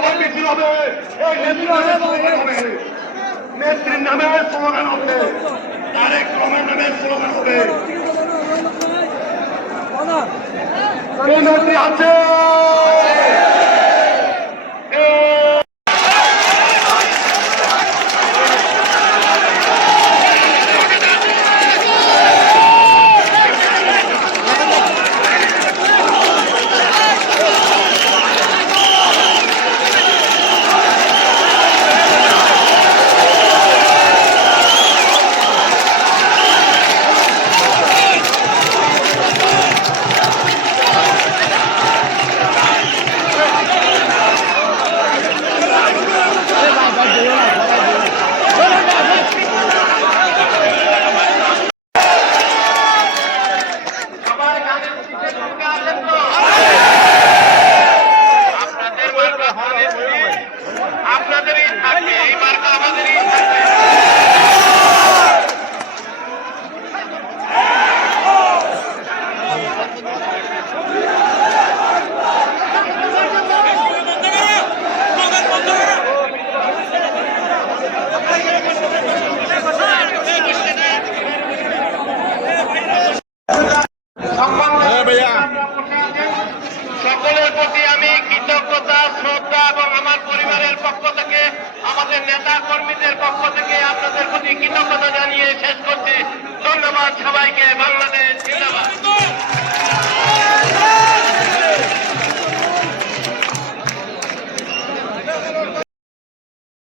সবার মিছিল হবে, এই নেত্রীর নামে স্লোগান হবে, তারেক রহমানের নামে স্লোগান হবে। নেত্রী আছে। সকলের প্রতি আমি কৃতজ্ঞতা, শ্রদ্ধা এবং আমার পরিবারের পক্ষ থেকে, আমাদের নেতা কর্মীদের পক্ষ থেকে আপনাদের প্রতি কৃতজ্ঞতা জানিয়ে শেষ করছি। ধন্যবাদ সবাইকে।